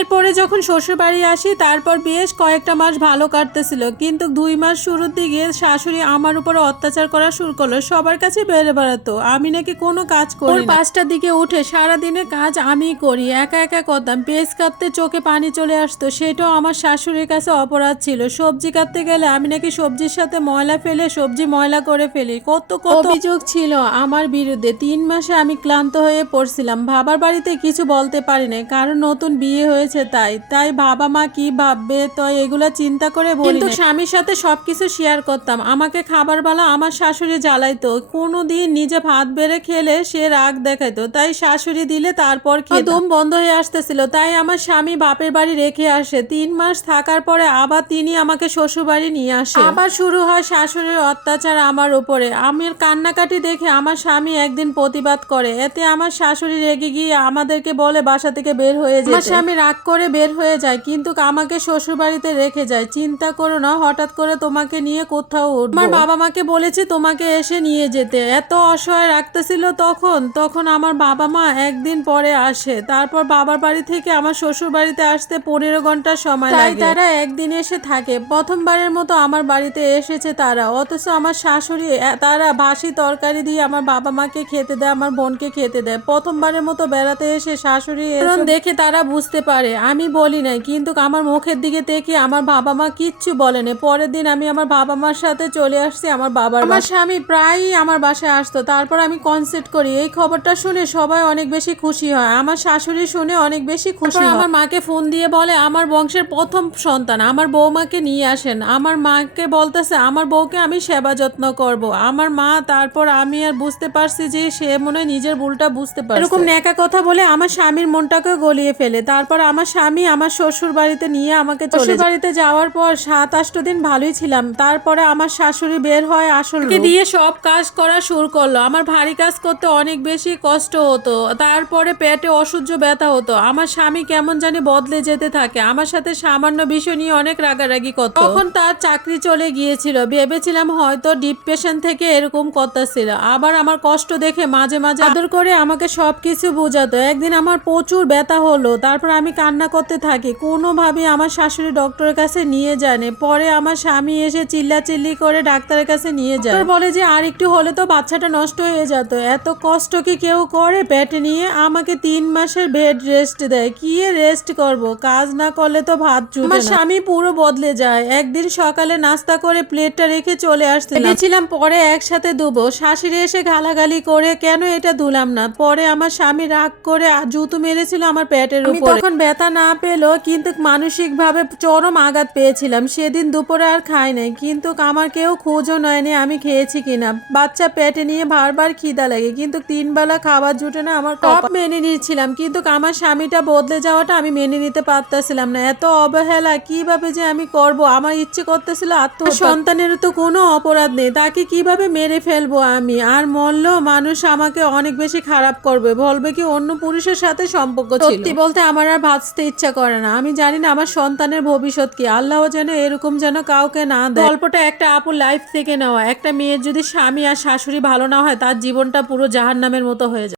বিয়ের পরে যখন শ্বশুর বাড়ি আসি তারপর বেশ কয়েকটা মাস ভালো কাটতেছিল। কিন্তু দুই মাস শুরুর দিকে শাশুড়ি আমার উপর অত্যাচার করা শুরু করল। সবার কাছে বেড়ে বেড়াতো। আমি নাকি কোনো কাজ করি। পাঁচটার দিকে উঠে সারা দিনে কাজ আমি করি। একা একা করতাম। পেঁয়াজ কাটতে চোখে পানি চলে আসতো। সেটাও আমার শাশুড়ির কাছে অপরাধ ছিল। সবজি কাটতে গেলে আমি নাকি সবজির সাথে ময়লা ফেলে সবজি ময়লা করে ফেলি। কত কত অভিযোগ ছিল আমার বিরুদ্ধে। তিন মাসে আমি ক্লান্ত হয়ে পড়ছিলাম। বাবার বাড়িতে কিছু বলতে পারি না কারণ নতুন বিয়ে হয়েছে তাই। তাই বাবা মা কি ভাববে? তো এগুলা চিন্তা করে বলি কিন্তু স্বামীর সাথে সবকিছু শেয়ার করতাম। আমাকে খাবার বেলা আমার শাশুড়ি জ্বালাইতো। কোনোদিন নিজে ভাত বেড়ে খেলে সে রাগ দেখাইতো। তাই শাশুড়ি দিলে তারপর খেয়ে দম বন্ধ হয়ে আসতেছিল। তাই আমার স্বামী বাপের বাড়ি রেখে আসে। তিন মাস থাকার পরে আবার তিনি আমাকে শ্বশুর বাড়ি নিয়ে আসে। আবার শুরু হয় শাশুড়ির অত্যাচার আমার উপরে। আমার কান্নাকাটি দেখে আমার স্বামী একদিন প্রতিবাদ করে। এতে আমার শাশুড়ি রেগে গিয়ে আমাদেরকে বলে বাসা থেকে বের হয়ে যায় আমার স্বামী রাগ করে বের হয়ে যায় কিন্তু আমাকে শ্বশুর বাড়িতে রেখে যায়। চিন্তা করো না হঠাৎ করে তোমাকে নিয়ে কোথাও উঠবো। আমার বাবা মাকে বলেছি তোমাকে এসে নিয়ে যেতে। এত অসহায় রাখতেছিল তখন তখন আমার বাবা মা একদিন পরে আসে। তারপর বাবার বাড়ি থেকে আমার শ্বশুর বাড়িতে আসতে পনেরো ঘণ্টা সময় লাগে। তারা একদিন এসে থাকে। প্রথমবারের মতো আমার বাড়িতে এসেছে তারা। অথচ আমার শাশুড়ি তারা বাসি তরকারি দিয়ে আমার বাবা মাকে খেতে দেয় আমার বোনকে খেতে দেয়। প্রথমবারের মতো বেড়াতে এসে শাশুড়ি দেখে তারা বুঝতে পারে। আমি বলি নাই কিন্তু আমার মুখের দিকে দেখে আমার বাবা মা কিচ্ছু বলে বলেনি পরের দিন আমি আমার বাবা মার সাথে চলে আসছি আমার বাবার আমার স্বামী প্রায়ই আমার বাসায় আসতো তারপর আমি কনসেপ্ট করি। এই খবরটা শুনে সবাই অনেক বেশি খুশি হয় আমার শাশুড়ি শুনে অনেক বেশি খুশি হয়। আমার মাকে ফোন দিয়ে বলে আমার বংশের প্রথম সন্তান আমার বৌমাকে নিয়ে আসেন আমার মাকে বলতেছে আমার বউকে আমি সেবা যত্ন করব আমার মা তারপর আমি আর বুঝতে পারছি যে সে মনে হয় নিজের ভুলটা বুঝতে পারে এরকম নেকা কথা বলে আমার স্বামীর মনটাকে গলিয়ে ফেলে তারপর আমার স্বামী আমার শ্বশুর বাড়িতে নিয়ে আমাকে শ্বশুর বাড়িতে যাওয়ার পর সাত আষ্ট দিন ভালোই ছিলাম। তারপরে আমার শাশুড়ি বের হয় আসল দিয়ে সব কাজ করা শুরু করল। আমার ভারী কাজ করতে অনেক বেশি কষ্ট হতো। তারপরে পেটে অসহ্য ব্যথা হতো। আমার স্বামী কেমন জানি বদলে যেতে থাকে। আমার সাথে সামান্য বিষয় নিয়ে অনেক রাগারাগি করতো। তখন তার চাকরি চলে গিয়েছিল। ভেবেছিলাম হয়তো ডিপ্রেশন থেকে এরকম করতেছিল। আবার আমার কষ্ট দেখে মাঝে মাঝে আদর করে আমাকে সবকিছু বোঝাতো। একদিন আমার প্রচুর ব্যথা হলো। তারপর আমি কান্না করতে থাকি। কোনোভাবে আমার শাশুড়ি ডক্টরের কাছে নিয়ে যায়নি। পরে আমার স্বামী এসে চিল্লা চিল্লি করে ডাক্তারের কাছে নিয়ে যায়। বলে যে আর একটু হলে তো বাচ্চাটা নষ্ট হয়ে যেত। এত কষ্ট কি কেউ করে পেটে নিয়ে? আমাকে তিন মাসের বেড রেস্ট দেয়। কি রেস্ট করব? কাজ না করলে তো ভাত জুটে আমার স্বামী পুরো বদলে যায়। একদিন সকালে নাস্তা করে প্লেটটা রেখে চলে আসতে ভেবেছিলাম পরে একসাথে দুবো। শাশুড়ি এসে গালাগালি করে কেন এটা ধুলাম না? পরে আমার স্বামী রাগ করে জুতো মেরেছিল আমার পেটের উপর। তখন ব্যথা না পেল কিন্তু মানসিক ভাবে চরম আঘাত পেয়েছিলাম। সেদিন দুপুরে আর খাই নাই। কিন্তু আমার কেউ খোঁজও নয়নি আমি খেয়েছি কিনা। বাচ্চা পেটে নিয়ে বারবার খিদা লাগে। কিন্তু তিন বেলা খাবার জুটে না আমার টপ মেনে নিয়েছিলাম কিন্তু আমার স্বামীটা বদলে যাওয়াটা আমি মেনে নিতে পারতেছিলাম না। এত অবহেলা, কীভাবে যে আমি করব? আমার ইচ্ছে করতেছিল আত্মহত্যা। সন্তানের তো কোনো অপরাধ নেই। তাকে কীভাবে মেরে ফেলব আমি? আর মরলেও মানুষ আমাকে অনেক বেশি খারাপ করবে। বলবে কি অন্য পুরুষের সাথে সম্পর্ক সত্যি বলতে আমার আর ভাবতে ইচ্ছা করে না। আমি জানি না আমার সন্তানের ভবিষ্যৎ কি। আল্লাহ যেন এরকম যেন কাউকে না দেয়। গল্পটা একটা আপুর লাইফ থেকে নেওয়া। একটা মেয়ের যদি স্বামী আর শাশুড়ি ভালো না হয়, তার জীবনটা পুরো জাহান্নামের মতো হয়ে যায়।